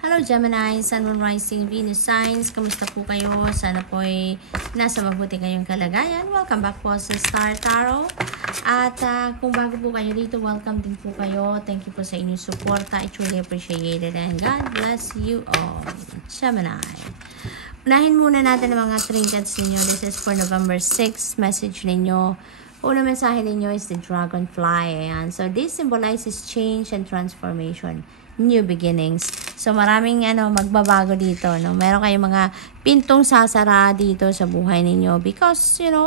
Hello Gemini, Sun, Moon, Rising, Venus signs. Kamusta po kayo? Sana po ay nasa mabuti kayong kalagayan. Welcome back po sa Star Tarot. At kung bago po kayo dito, welcome din po kayo. Thank you po sa inyong suporta. I truly appreciate it and God bless you all. Gemini. Unahin muna natin ang mga trinkets ninyo. This is for November 6. Message ninyo. Unang mensahe ninyo is the dragonfly. Ayan. So this symbolizes change and transformation. New beginnings. So maraming magbabago dito, no? Meron kayong mga pintong sasara dito sa buhay ninyo because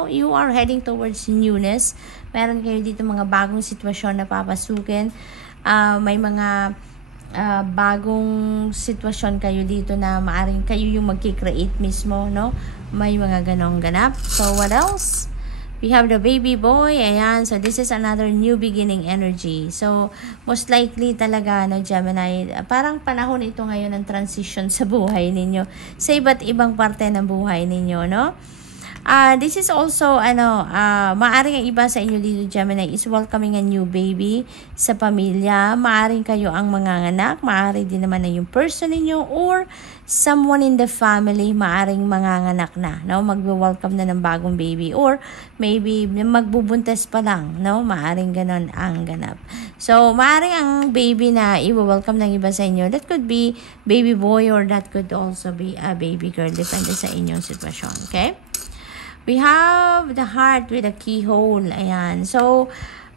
you are heading towards newness. Meron kayo dito mga bagong sitwasyon na papasukin. May mga bagong sitwasyon kayo dito na maaring kayo yung magki-create mismo, no? May mga ganong ganap. So what else? We have the baby boy. Ayan. So, this is another new beginning energy. So, most likely talaga, Gemini, parang panahon ito ngayon ng transition sa buhay ninyo. Sa iba't ibang parte ng buhay ninyo, no? This is also, maaring ang iba sa inyo dito, Gemini, is welcoming a new baby sa pamilya. Maaring kayo ang manganganak. Maaring din naman na yung person ninyo or someone in the family maaring manganganak na, no? Magwe-welcome na ng bagong baby or maybe magbubuntes pa lang, no? Maaring ganon ang ganap. So, maaring ang baby na i-welcome ng iba sa inyo, that could be baby boy or that could also be a baby girl. Depende sa inyong sitwasyon, okay? We have the heart with a keyhole. Ayan. So,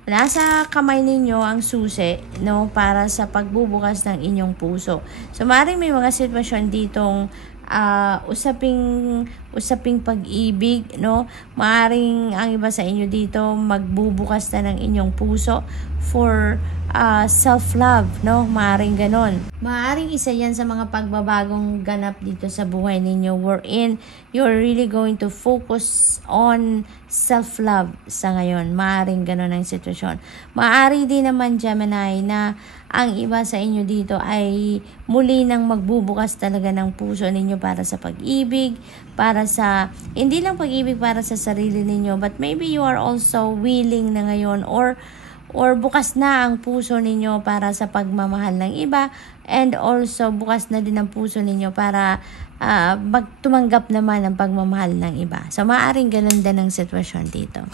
nasa kamay ninyo ang susi, no, para sa pagbubukas ng inyong puso. So, maaaring may mga sitwasyon ditong usaping pag-ibig, no? Maaaring ang iba sa inyo dito magbubukas na ng inyong puso for self-love, no? Maaaring ganon. Maaaring isa yan sa mga pagbabagong ganap dito sa buhay ninyo wherein you're really going to focus on self-love sa ngayon. Maaaring ganon ang sitwasyon. Maaari din naman, Gemini, na ang iba sa inyo dito ay muli nang magbubukas talaga ng puso ninyo para sa pag-ibig, para sa, hindi lang pag-ibig para sa sarili ninyo, but maybe you are also willing na ngayon or bukas na ang puso ninyo para sa pagmamahal ng iba and also bukas na din ang puso ninyo para tumanggap naman ng pagmamahal ng iba. So, maaaring ganun din ang sitwasyon dito.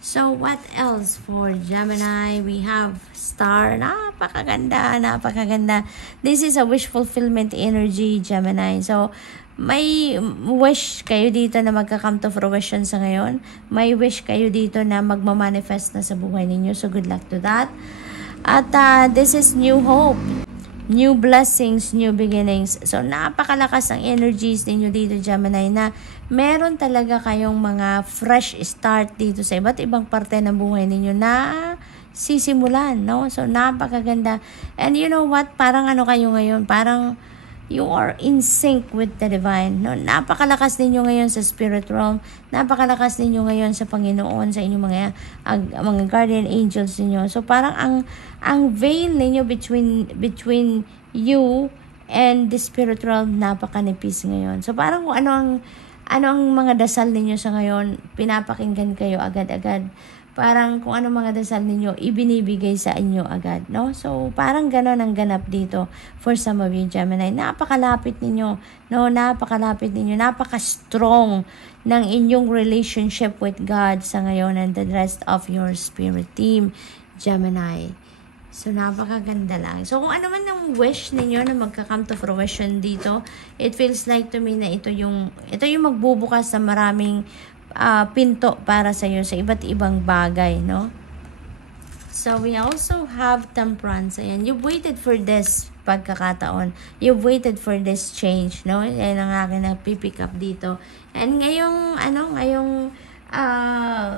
So, what else for Gemini? We have star. Napakaganda. This is a wish fulfillment energy, Gemini. So, may wish kayo dito na magka-come to fruition sa ngayon. May wish kayo dito na magmamanifest na sa buhay ninyo. So, good luck to that. At this is new hope. New blessings, new beginnings. So, napakalakas ang energies ninyo dito, Gemini, na meron talaga kayong mga fresh start dito sa iba't ibang parte ng buhay ninyo na sisimulan, no? So, napakaganda. And you know what? Parang kayo ngayon? Parang you are in sync with the divine, no? Napakalakas ninyo ngayon sa spirit realm. Napakalakas ninyo ngayon sa Panginoon, sa inyong mga guardian angels ninyo. So parang ang veil ninyo between you and the spirit realm napakanipis ngayon. So parang kung ano ang mga dasal ninyo sa ngayon, pinapakinggan kayo agad-agad. Parang kung ano mga dasal ninyo, ibinibigay sa inyo agad, no? So, parang gano'n ang ganap dito for some of you, Gemini. Napakalapit ninyo, no? Napakalapit ninyo. Napaka-strong ng inyong relationship with God sa ngayon and the rest of your spirit team, Gemini. So, napakaganda lang. So, kung ano man ang wish ninyo na magka-come to fruition dito, it feels like to me na ito yung magbubukas sa maraming pinto para sa iyo sa iba't ibang bagay, no? So, we also have temperance. Ayan, you've waited for this pagkakataon. You've waited for this change, no? Ayan ang akin na pipick up dito. And ngayong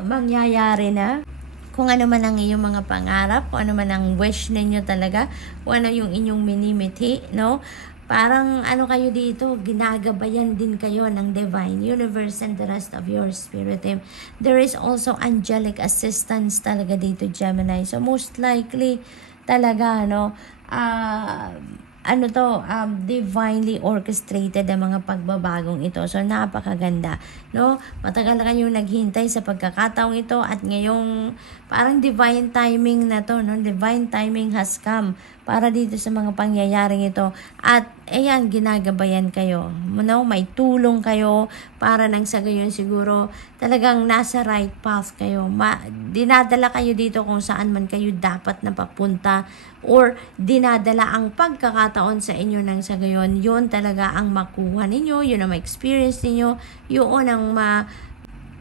mangyayari na. Kung ano man ang iyong mga pangarap, kung ano man ang wish ninyo talaga, kung ano yung inyong minimithi, no? Parang kayo dito, ginagabayan din kayo ng divine universe and the rest of your spirit team. There is also angelic assistance talaga dito, Gemini. So most likely talaga, divinely orchestrated ang mga pagbabagong ito. So napakaganda, no? Matagal na kayong naghintay sa pagkakataong ito at ngayong parang divine timing na to, no? Divine timing has come para dito sa mga pangyayaring ito. At ayan, ginagabayan kayo. May tulong kayo para nang sa gayon siguro talagang nasa right path kayo. Dinadala kayo dito kung saan man kayo dapat na papunta, or dinadala ang pagkakataon sa inyo nang sa gayon. Yun talaga ang makuha ninyo, yun ang ma-experience ninyo, yun ang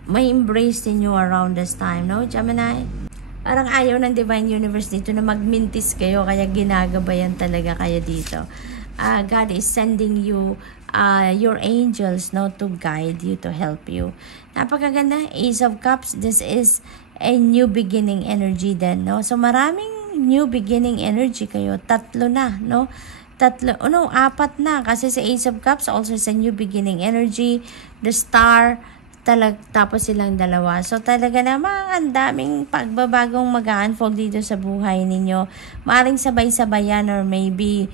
may embrace ninyo around this time, no, Gemini? Parang ayaw ng Divine Universe dito na magmintis kayo, kaya ginagabayan talaga kayo dito. God is sending you your angels, no, to guide you, to help you. Napakaganda, Ace of Cups. This is a new beginning energy din, no? So maraming new beginning energy kayo. 3 na, no? 4 na. Kasi sa Ace of Cups also sa new beginning energy, the Star, tapos silang 2. So talaga namang ang daming pagbabagong mag-unfold dito sa buhay ninyo. Maaring sabay-sabayan or maybe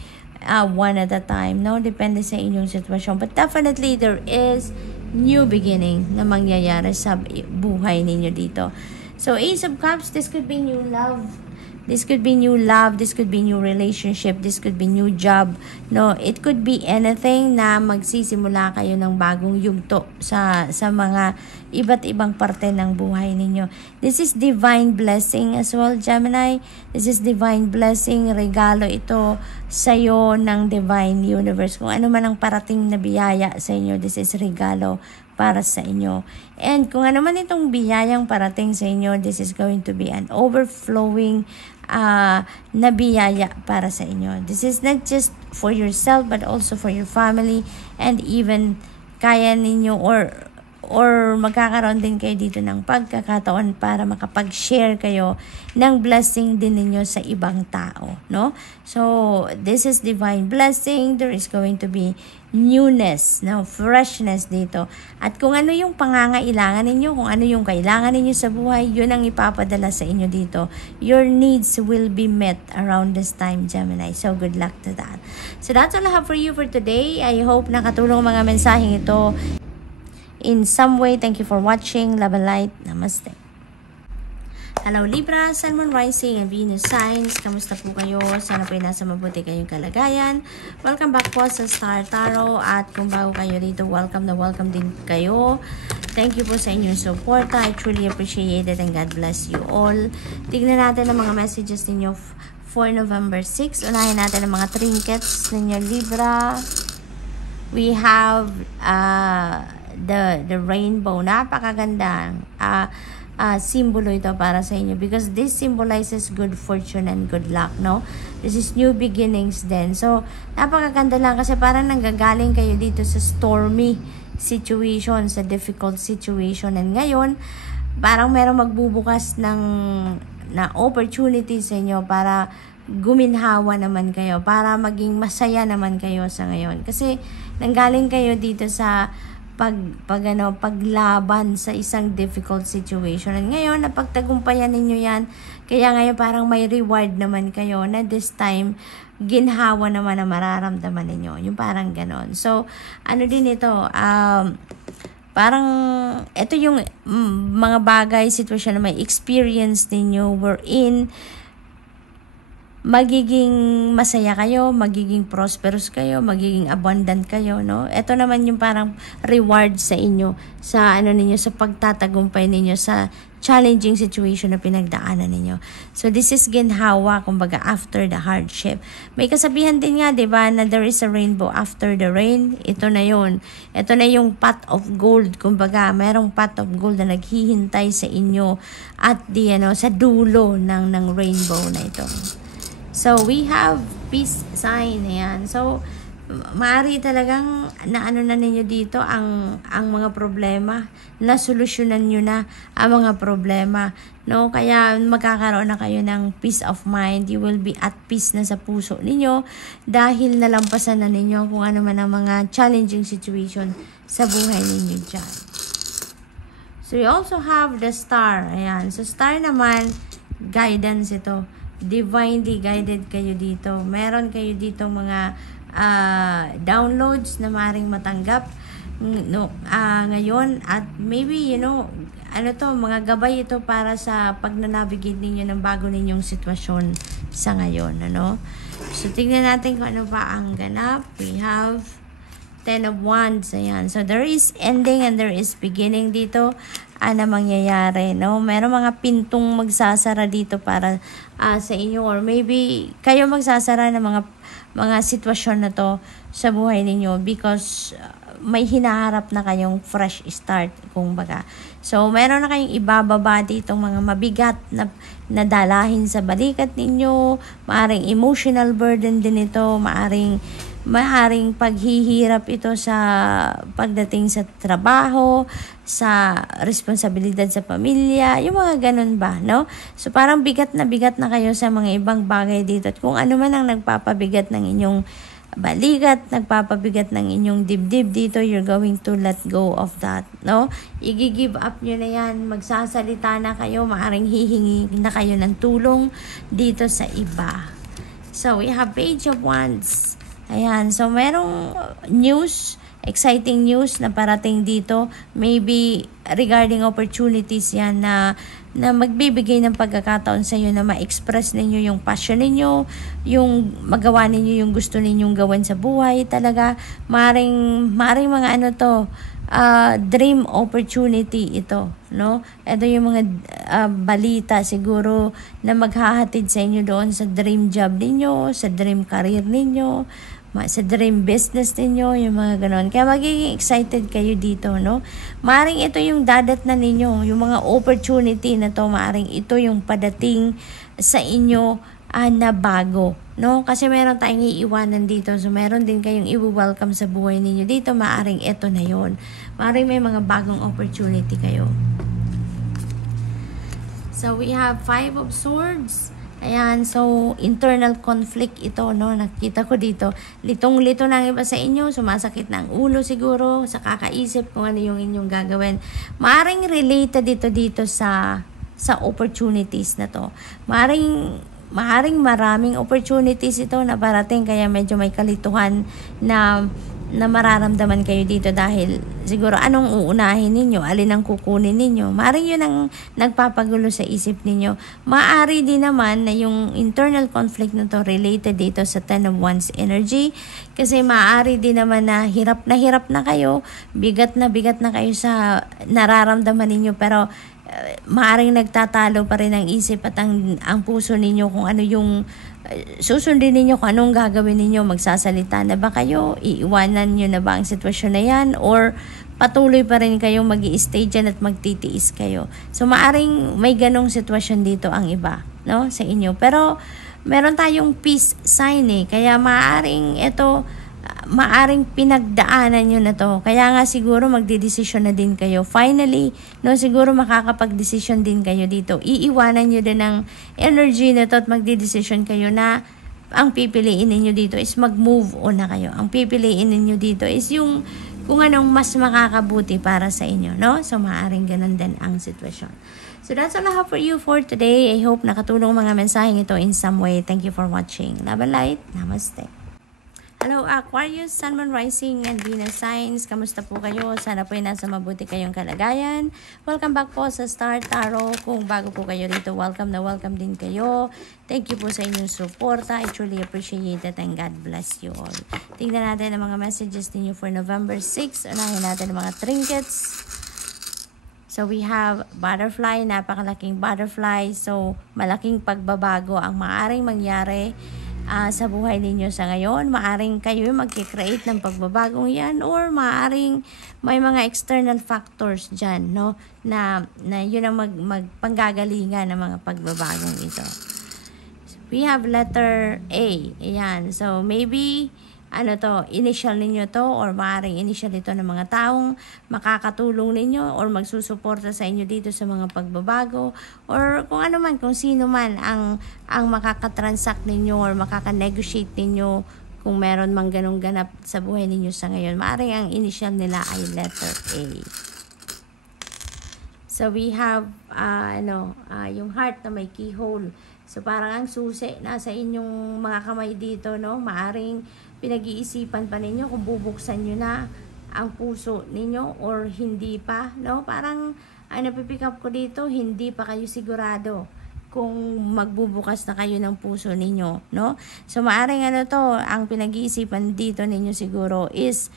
one at a time, no? Depende sa inyong sitwasyon. But definitely there is new beginning na mangyayari sa buhay ninyo dito. So Ace of Cups, this could be new love. This could be new love, this could be new relationship, this could be new job. No, it could be anything na magsisimula kayo ng bagong yugto sa mga iba't ibang parte ng buhay ninyo. This is divine blessing as well, Gemini. This is divine blessing, regalo ito sa iyo ng Divine Universe. Kung ano man ang parating na biyaya sa inyo, this is regalo para sa inyo. And kung ano man itong biyayang parating sa inyo, this is going to be an overflowing na biyaya para sa inyo. This is not just for yourself but also for your family, and even kaya ninyo or magkakaroon din kayo dito ng pagkakataon para makapag-share kayo ng blessing din ninyo sa ibang tao, no? So, this is divine blessing. There is going to be newness, no? Freshness dito. At kung ano yung pangangailangan ninyo, kung ano yung kailangan ninyo sa buhay, yun ang ipapadala sa inyo dito. Your needs will be met around this time, Gemini. So, good luck to that. So, that's all I have for you for today. I hope nakatulong mga mensaheng ito in some way. Thank you for watching. Love and light. Namaste. Hello Libra, Sun, Moon, Rising, and Venus signs. Kamusta po kayo? Sana po nasa mabuti kayong kalagayan. Welcome back po sa Star Tarot. At kung bago kayo dito, welcome na welcome din kayo. Thank you po sa inyong support. I truly appreciate it and God bless you all. Tignan natin ang mga messages ninyo for November 6. Unahin natin ang mga trinkets ninyo, Libra. We have the rainbow. Napakaganda. Simbolo ito para sa inyo because this symbolizes good fortune and good luck, no? This is new beginnings din. So, napakaganda lang kasi parang nanggagaling kayo dito sa stormy situation, sa difficult situation, and ngayon parang merong magbubukas na opportunity sa inyo para guminhawa naman kayo, para maging masaya naman kayo sa ngayon. Kasi nanggaling kayo dito sa paglaban sa isang difficult situation. And ngayon, napagtagumpayan ninyo yan. Kaya ngayon, parang may reward naman kayo na this time, ginhawa naman na mararamdaman ninyo. Yung parang ganon. So, ano din ito? Parang, ito yung mga bagay, sitwasyon na may experience ninyo wherein magiging masaya kayo, magiging prosperous kayo, magiging abundant kayo, no? Ito naman yung parang reward sa inyo, sa sa pagtatagumpay ninyo sa challenging situation na pinagdaanan ninyo. So this is ginhawa, kumbaga after the hardship. May kasabihan din nga, 'di ba, na there is a rainbow after the rain. Ito na 'yon. Ito na yung pot of gold, kumbaga merong pot of gold na naghihintay sa inyo at sa dulo ng rainbow na ito. So, we have peace sign. Ayan. So, maaari talagang na ninyo dito ang mga problema, na solusyonan nyo na ang mga problema. No? Kaya magkakaroon na kayo ng peace of mind. You will be at peace na sa puso ninyo dahil nalampasan na ninyo kung ano man ang mga challenging situation sa buhay ninyo dyan. So, you also have the star. Ayan. So, star naman, guidance ito. Divinely guided kayo dito. Meron kayo dito mga downloads na maaaring matanggap ngayon, at maybe mga gabay ito para sa pagnanavigate ninyo ng bago ninyong sitwasyon sa ngayon, So, tignan natin kung ano pa ang ganap. We have 10 of Wands. Ayan. So, there is ending and there is beginning dito. Ano mangyayari, no? Meron mga pintong magsasara dito para sa inyo, or maybe kayo magsasara ng mga sitwasyon na to sa buhay ninyo because may hinaharap na kayong fresh start, kumbaga. So, meron na kayong ibababa ditong mga mabigat na dalahin sa balikat ninyo. Maaring emotional burden din ito. Maaring paghihirap ito sa pagdating sa trabaho, sa responsibilidad sa pamilya, yung mga ganun ba, no? So, parang bigat na kayo sa mga ibang bagay dito. At kung ano man ang nagpapabigat ng inyong balikat, nagpapabigat ng inyong dibdib dito, you're going to let go of that, no? I-give up nyo na yan, magsasalita na kayo, maaring hihingi na kayo ng tulong dito sa iba. So, we have Page of Wands. Ayan, so merong news, exciting news na parating dito, maybe regarding opportunities yan na magbibigay ng pagkakataon sa iyo na ma-express ninyo yung passion ninyo, yung magawa ninyo yung gusto ninyong gawin sa buhay. Talaga, maring mga ano to, dream opportunity ito, no? Ito yung mga balita siguro na maghahatid sa inyo doon sa dream job ninyo, sa dream career ninyo, sa dream business ninyo, yung mga ganon. Kaya magiging excited kayo dito, no? Maaring ito yung dadat na ninyo, yung mga opportunity na to, maaring ito yung padating sa inyo na bago, no? Kasi meron tayong iiwanan dito, so meron din kayong i-welcome sa buhay ninyo dito, maaring ito na yon. Maaring may mga bagong opportunity kayo. So we have 5 of Swords. Ayan, so internal conflict ito, no? Nakita ko dito, litong-lito na iba sa inyo, sumasakit ng ulo siguro, sa kakaisip kung ano yung inyong gagawin. Maaring related dito sa opportunities na to. Maaring maraming opportunities ito na parating, kaya medyo may kalituhan na mararamdaman kayo dito dahil siguro anong uunahin ninyo, alin ang kukunin ninyo. Maaring yun ang nagpapagulo sa isip ninyo. Maaari din naman na yung internal conflict na to related dito sa 10 of Wands energy, kasi maaari din naman na hirap na kayo, bigat na kayo sa nararamdaman ninyo, pero maaring nagtatalo pa rin ang isip at ang puso ninyo kung ano yung susundin ninyo, kung anong gagawin ninyo. Magsasalita na ba kayo? Iiwanan nyo na ba ang sitwasyon na yan? Or patuloy pa rin kayong mag-i-stay dyan at magtitiis kayo? So, maaring may ganong sitwasyon dito ang iba, no? Sa inyo. Pero, meron tayong peace sign eh. Kaya maaring pinagdaanan nyo na to. Kaya nga siguro magdidesisyon na din kayo. Finally, no, siguro makakapag-desisyon din kayo dito. Iiwanan nyo din ng energy na to at magdidesisyon kayo na ang pipiliin ninyo dito is mag-move on na kayo. Ang pipiliin ninyo dito is yung kung anong mas makakabuti para sa inyo, no? So, maaaring ganun din ang sitwasyon. So, that's all I have for you for today. I hope nakatulong mga mensaheng ito in some way. Thank you for watching. Love and light. Namaste. Hello Aquarius, Sun, Moon, Rising, and Venus signs. Kamusta po kayo? Sana po ay nasa mabuti kayong kalagayan. Welcome back po sa Star Tarot. Kung bago po kayo rito, welcome din kayo. Thank you po sa inyong suporta. I truly appreciate it and God bless you all. Tingnan natin ang mga messages ninyo for November 6. Unahin natin ang mga trinkets. So we have butterfly, napakalaking butterfly. So malaking pagbabago ang maaaring mangyari sa buhay ninyo sa ngayon. Maaring kayo mag-create ng pagbabagong yan, or maaring may mga external factors dyan, no? Na yun ang magpanggagalingan ng mga pagbabagong ito. We have letter A. Ayan. So, maybe initial ninyo to, or maaaring initial ito ng mga taong makakatulong ninyo or magsusuporta sa inyo dito sa mga pagbabago, or kung ano man, kung sino man ang makakatransact ninyo or makaka-negotiate ninyo, kung meron mang ganong ganap sa buhay ninyo sa ngayon. Maaaring ang initial nila ay letter A. So we have yung heart na may keyhole. So parang ang susi nasa inyong mga kamay dito, no? Maaring pinag-iisipan pa ninyo kung bubuksan nyo na ang puso ninyo or hindi pa, no? Parang ang napipick up ko dito, hindi pa kayo sigurado kung magbubukas na kayo ng puso ninyo, no? So maaring ano to, ang pinag-iisipan dito ninyo siguro is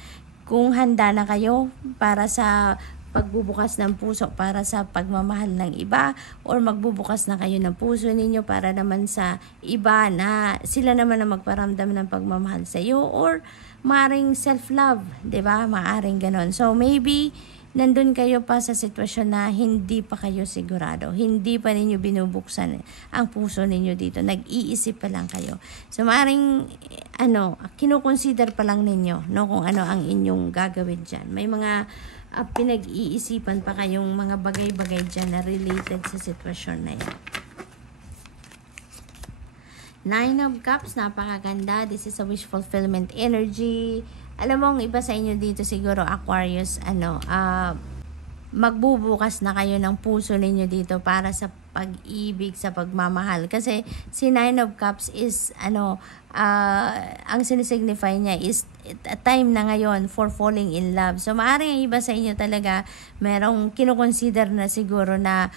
kung handa na kayo para sa pagbubukas ng puso para sa pagmamahal ng iba, or magbubukas na kayo ng puso ninyo para naman sa iba na sila naman ang magparamdam ng pagmamahal sa iyo, or maaring self-love, 'di ba? Maaring ganon. So maybe nandun kayo pa sa sitwasyon na hindi pa kayo sigurado. Hindi pa ninyo binubuksan ang puso ninyo dito. Nag-iisip pa lang kayo. So, maaaring, kinukonsider pa lang ninyo, no, kung ano ang inyong gagawin dyan. May mga pinag-iisipan pa kayong mga bagay-bagay dyan na related sa sitwasyon na yan. Nine of Cups, napakaganda. This is a wish fulfillment energy. Alam mo, ang iba sa inyo dito siguro, Aquarius, magbubukas na kayo ng puso ninyo dito para sa pag-ibig, sa pagmamahal. Kasi si Nine of Cups is, ang sinisignify niya is a time na ngayon for falling in love. So, maaaring ang iba sa inyo talaga, merong kinukonsider na siguro na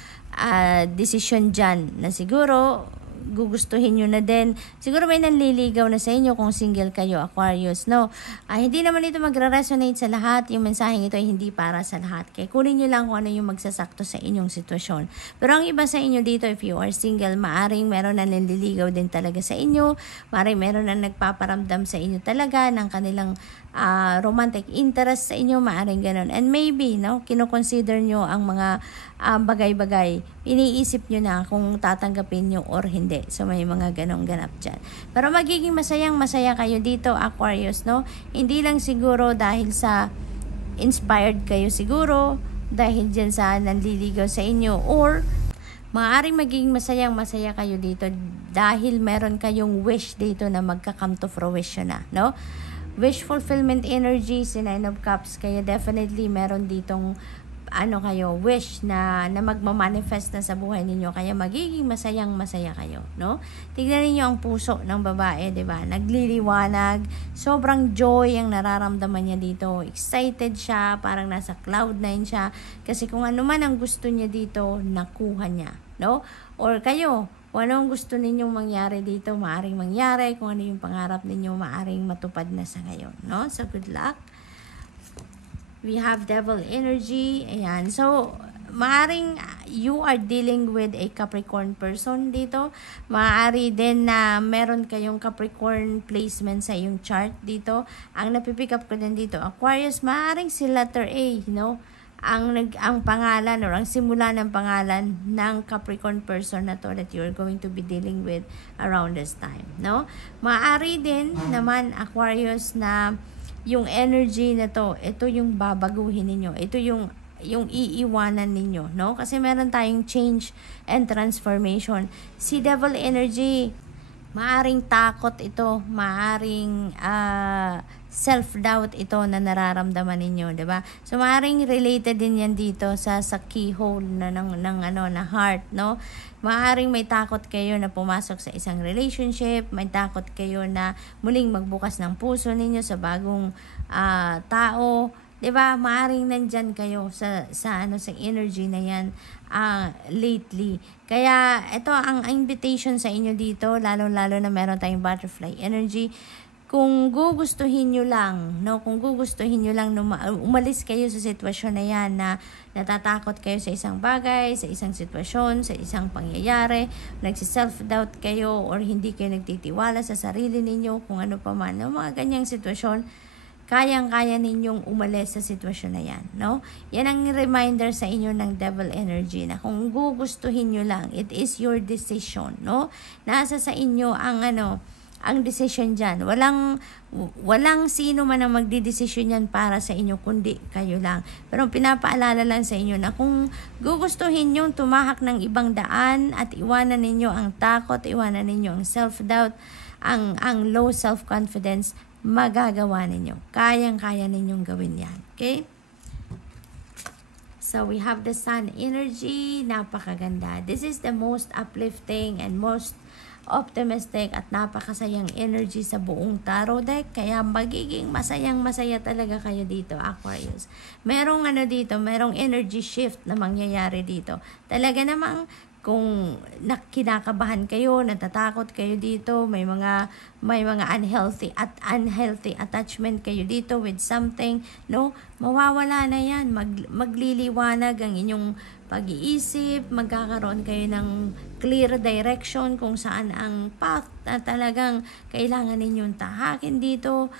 decision dyan, na siguro gugustuhin nyo na din. Siguro may nanliligaw na sa inyo kung single kayo, Aquarius, no? Hindi naman ito magre-resonate sa lahat. Yung mensaheng ito ay hindi para sa lahat. Kaya kunin nyo lang kung ano yung magsasakto sa inyong sitwasyon. Pero ang iba sa inyo dito, if you are single, maaring meron na nanliligaw din talaga sa inyo. Maaring meron na nagpaparamdam sa inyo talaga ng kanilang romantic interest sa inyo, maaring ganun. And maybe, no, kinoconsider nyo ang mga bagay-bagay. Iniisip nyo na kung tatanggapin nyo or hindi. So, may mga ganong ganap dyan. Pero magiging masaya kayo dito, Aquarius, no? Hindi lang siguro dahil sa inspired kayo siguro, dahil dyan sa nanliligaw sa inyo, or maaaring magiging masaya kayo dito dahil meron kayong wish dito na magka-come to fruition na, no? Wish fulfillment energy, si Nine of Cups, kaya definitely meron ditong kayo, wish na magmamanifest na sa buhay ninyo, kaya magiging masaya kayo, no? Tignan niyo ang puso ng babae, 'di ba? Nagliliwanag, sobrang joy ang nararamdaman niya dito. Excited siya, parang nasa cloud9 siya kasi kung ano man ang gusto niya dito, nakuha niya, no? Or kayo, kung ano ang gusto ninyong mangyari dito, maaring mangyari. Kung ano yung pangarap ninyo, maaring matupad na sa ngayon, no? So, good luck. We have devil energy. Ayan. So, maaring you are dealing with a Capricorn person dito. Maaari din na meron kayong Capricorn placement sa iyong chart dito. Ang napipick up ko din dito, Aquarius, maaring si letter A, no? Ang pangalan or ang simula ng pangalan ng Capricorn person na to that you're going to be dealing with around this time, no? Maaari din naman, Aquarius, na yung energy na to, ito yung babaguhin ninyo. Ito yung iiwanan ninyo, no? Kasi meron tayong change and transformation. Si devil energy, maaring takot ito, maaring self-doubt ito na nararamdaman ninyo, 'di ba? So maaring related din 'yan dito sa keyhole na heart, no? Maaring may takot kayo na pumasok sa isang relationship, may takot kayo na muling magbukas ng puso ninyo sa bagong tao, 'di ba? Maaring nandyan kayo sa energy na 'yan lately. Kaya ito ang invitation sa inyo dito, lalo na meron tayong butterfly energy. Kung gugustuhin nyo lang, no? Kung gugustuhin nyo lang umalis kayo sa sitwasyon na yan na natatakot kayo sa isang bagay, sa isang sitwasyon, sa isang pangyayari, nagsi-self-doubt kayo or hindi kayo nagtitiwala sa sarili ninyo, kung ano pa man, no? Mga ganyang sitwasyon, kayang-kaya ninyong umalis sa sitwasyon na yan, no? Yan ang reminder sa inyo ng devil energy na kung gugustuhin nyo lang, it is your decision, no? Nasa sa inyo ang decision dyan. Walang sino man ang magdidesisyon yan para sa inyo, kundi kayo lang. Pero pinapaalala lang sa inyo na kung gugustuhin nyo tumahak ng ibang daan at iwanan ninyo ang takot, iwanan ninyo ang self-doubt, ang low self-confidence, magagawa ninyo. Kayang-kaya ninyong gawin yan. Okay? So, we have the sun energy. Napakaganda. This is the most uplifting and most optimistic at napakasayang energy sa buong tarot deck. Kaya magiging masaya talaga kayo dito, Aquarius. Merong merong energy shift na mangyayari dito. Talaga namang kung kinakabahan kayo, natatakot kayo dito, may mga unhealthy attachment kayo dito with something, no? Mawawala na yan. Magliliwanag ang inyong pag-iisip, magkakaroon kayo ng clear direction kung saan ang path na talagang kailangan ninyong tahakin dito.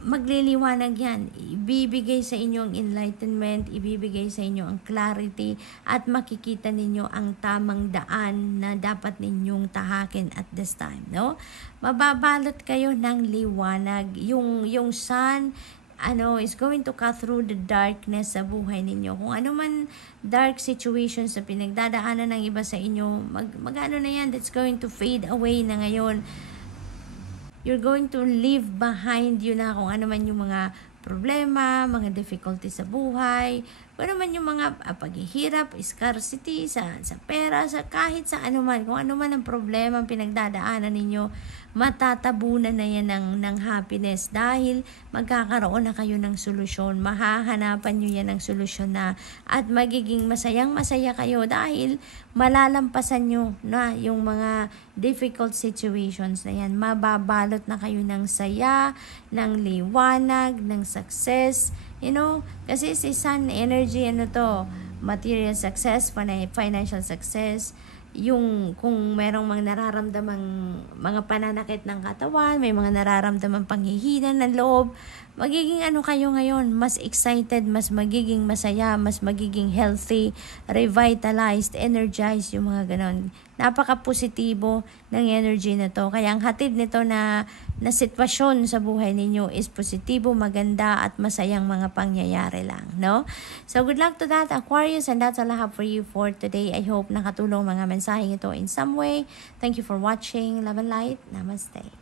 Magliliwanag yan. Ibibigay sa inyo ang enlightenment, ibibigay sa inyo ang clarity, at makikita ninyo ang tamang daan na dapat ninyong tahakin at this time, no? Mababalot kayo ng liwanag. Yung sun, is going to cut through the darkness sa buhay ninyo. Kung ano man dark situations na pinagdadaanan ng iba sa inyo, mag-ano na yan, that's going to fade away na ngayon. You're going to leave behind yun na kung ano man yung mga problema, mga difficulties sa buhay, kung ano man yung mga paghihirap, scarcity, sa pera, sa kahit sa ano man, kung ano man ang problema ang pinagdadaanan ninyo, matatabunan na yan ng happiness dahil magkakaroon na kayo ng solusyon. Mahahanapan nyo yan ng solusyon na at magiging masayang-masaya kayo dahil malalampasan nyo na yung mga difficult situations na yan. Mababalot na kayo ng saya, ng liwanag, ng success, kasi si sun energy, material success, financial success, yung kung merong mga nararamdamang mga pananakit ng katawan, may mga nararamdamang panghihina ng loob, magiging kayo ngayon, mas excited, mas magiging masaya, mas magiging healthy, revitalized, energized, yung mga ganon. Napaka-positibo ng energy na to. Kaya ang hatid nito na sitwasyon sa buhay ninyo is positibo, maganda, at masayang mga pangyayari lang, no? So, good luck to that, Aquarius, and that's all I have for you for today. I hope nakatulong mga mensaheng ito in some way. Thank you for watching. Love and light. Namaste.